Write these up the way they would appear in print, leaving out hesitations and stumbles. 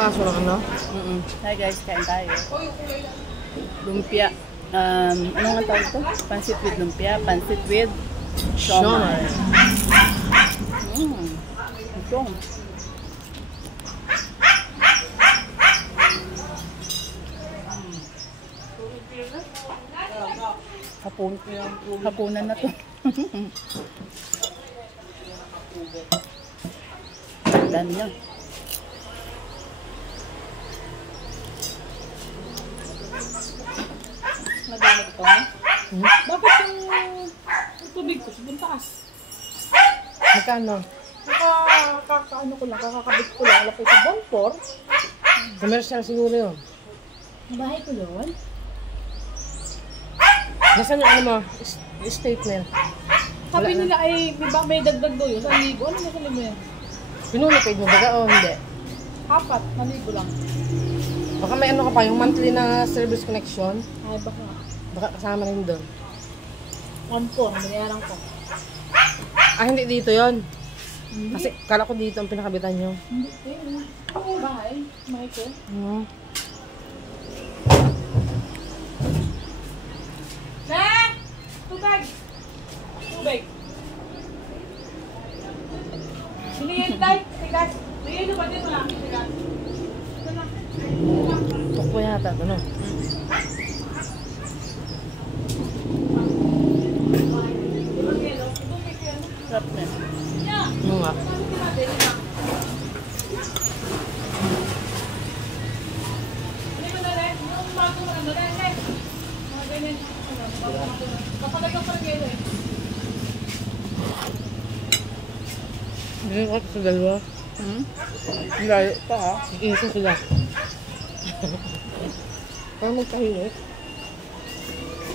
paso lang, ano? Hi guys, kain tayo. Lumpia. Ano nga tawag ito? Pansit with lumpia. Pansit with siomai. Ito. Hapunan na to. Dami na. Nagamit ito, ha? Bakit yung tubig ko sa taas? Magkano? Ano ko lang, kakakabit ko lang. Wala ko sa Bonfor. Commercial siguro yun. Bahay ko yun? Nasaan yung ano mo? Statement. Sabi nila ay may dagdag do yun. 1,000. Ano na sa mo yan? Pinulipid mo ba o hindi? 4, 1,000 lang. Baka may ano ka pa, yung monthly na service connection. Ay, baka. Baka kasama rin doon. 1,400, binayaran ko. Ah, hindi dito yon. Kasi kala ko dito ang pinakabitan nyo. Hindi, eh. Bahay, may ko. Nek! Tubig! Tubig! Binihin tayo, tigas. Binihin ba dito lang? Tigas. Ito na. Tukpo yata, ano? Sarap na. Ano nga? Hindi ko sa dalawa. Layo pa ha. Iisa sila. Parang magtahimik.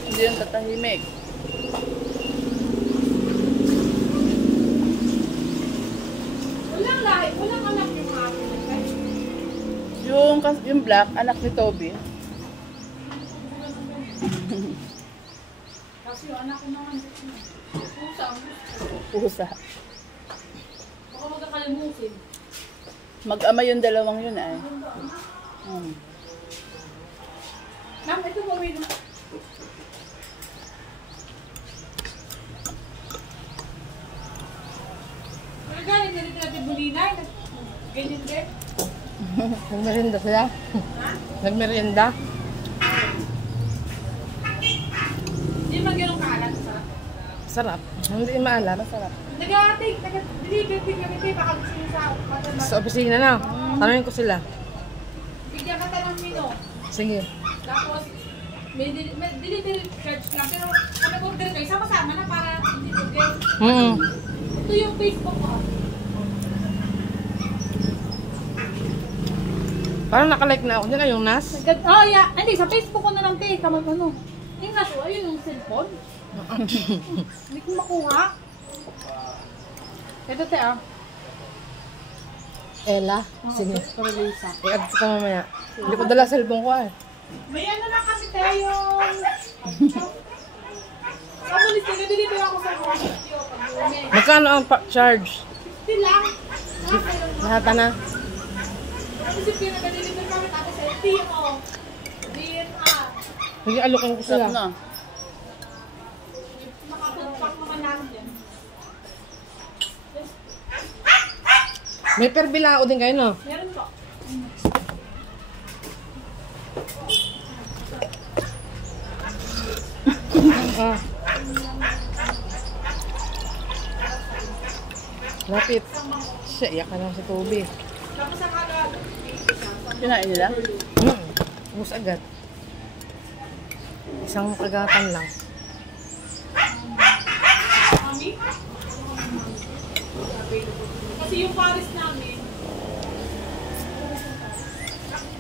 Hindi yung tatahimik. Walang anak yung akin. Yung black, anak ni Toby. Kasi yung anak ko naman. Pusa. Baka magkakalimutin. Mag-ama yung dalawang yun ay. Ma'am, ito mo rin. Galing na rin natin bulinay. Ganyan din. Nagmerienda sila? Nagmerienda? Hindi man ganun kaalat sa. Sarap. Hindi maalam. Masarap. Nag-deliver din kami tayo. Baka gusto nyo sa Sa opisina na. Tanungin ko sila. bigyan ka ng menu. Sige. Tapos, may delivery charge lang. Pero kung nag-order kayo, sama-sama na para hindi forget. Ito yung Facebook ko. Parang nakalike na ako. Hindi na yung NAS. Oh, yeah. Hindi, sa Facebook ko na lang tayo. Ano? Yung naso, ayun yung cellphone. Hindi ko makuha. Ito tayo. Ella. Sige. Para Lisa. I-add ko mamaya. Hindi ko dala cellphone ko ah. May ano na kasi tayo yung... Kamulis, nag-deliver ako sa mga video. Magkano ang charge? 50 lang. Lahat na. Kasi pinag-deliver kami tapos sa LTO. DNR. Sige, alokan ko sila. Sarap na. Nakapagpak naman namin yan. May perbilao din kayo, no? Meron po. Ah. Lapit. Siya, iyak ka lang si Toby. Tapos ang agad. Kinain nila? Ubus agad. Isang kagatan lang. Mami? Kasi yung Paris namin,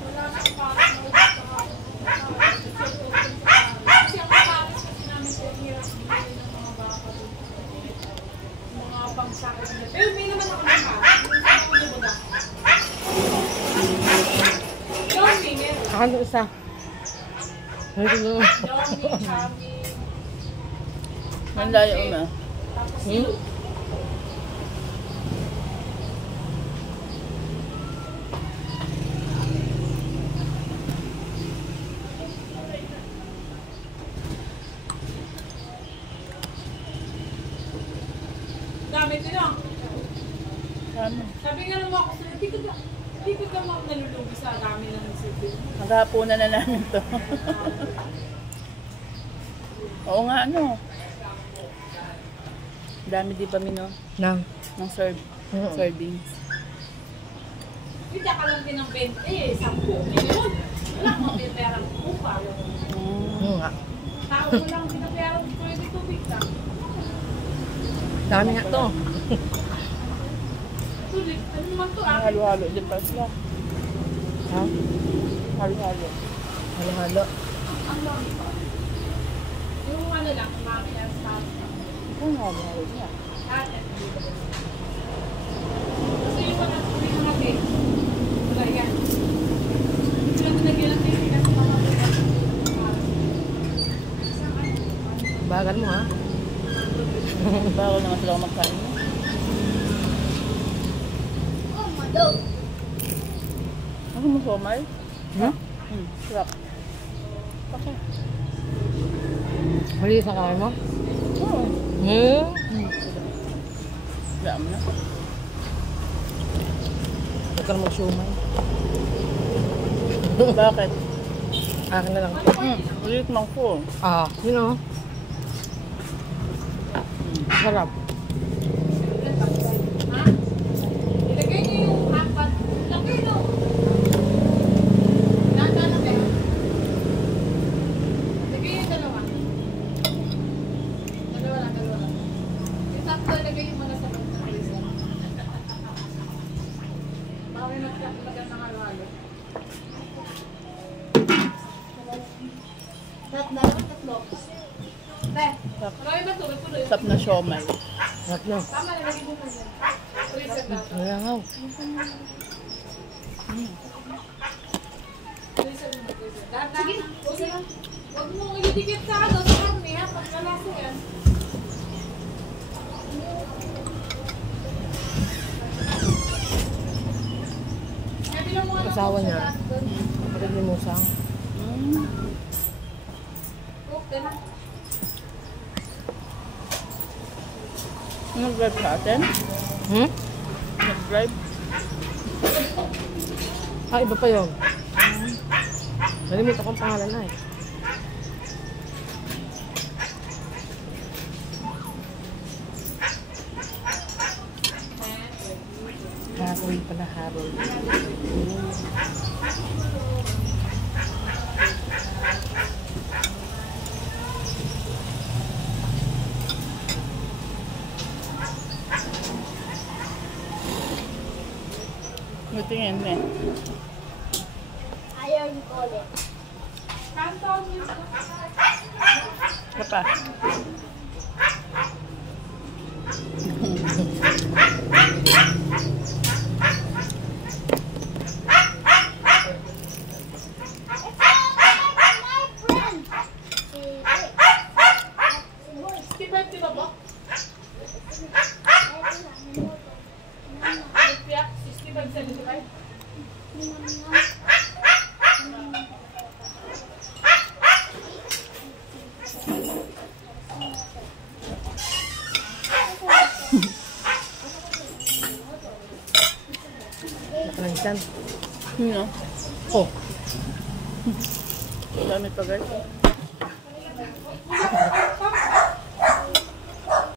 wala na ang Paris. Kasi ang Paris kasi namin sa hirap bigay ng mga baka doon. Mga pangsakit nila. Pero may naman ako ng Paris. Yomi, meron. Akan doon isa. Ito doon. Yomi, Chami. Ang layo mo. Tapos silo. Tingnan mo ako sa hindi ko naman nalulugi sa dami ng silbi. Maghapunan na namin to. Oo nga, ano. Dami di ba mino? Nang. Ng servings. Hindi ka lang din ng 20 eh, 10 ngayon. Wala akong pinaperang upa. Nga. Tao ko lang pinaperang 22 weeks lang. Dami nga to. Tulik, ano naman to ah? Halo-halo din pa sila. Ha? Halo-halo. Halo-halo. Ang dami pa. Yung ano lang, mami ang staff. Ito nga, halo-halo niya. Kasi yung mga natin, wala yan. Sila ko nagyan ang TV na sa mga Bagal mo ha. Bago naman sila magkain. Ako mo somay? Hmm? Sarap. Okay. Huli sa kain mo? Oo. Dami na. Huwag ka na mag-shumay. Bakit? Akin na lang. Ulit mang ko. Ah, yun o. Sarap. Ha? Ilagay niyo yung apat. Lagay no. Nandala ba? Lagay yung dalawa. Dalawa lang. Yung tatlo, ilagay yung mga sa loob ng freezer. Bawal magkakalagan ng halo-halo. Tatlo. Te, marami ba ito? Sarap na siomay. Sarap na. Tama na, lagay mo pa yan. Freezer daw. Malangaw. Sige. Huwag mo idikit sa ano, sa karne ha, pag malasa yan. Asawa niya. Kapatid ni Musang. Okay na. Nag-drive sa atin? Hmm? Nag-drive? Ah, iba pa yun. Nalimutan ko ang pangalan na eh. Harold pala, Harold. Tingin eh. Ayaw ni Kole. Kanton yun. Kapa. Stipend di ba ba? Lumpia, 65, 75. Nakalansan. No? Oh. Dami pa guys.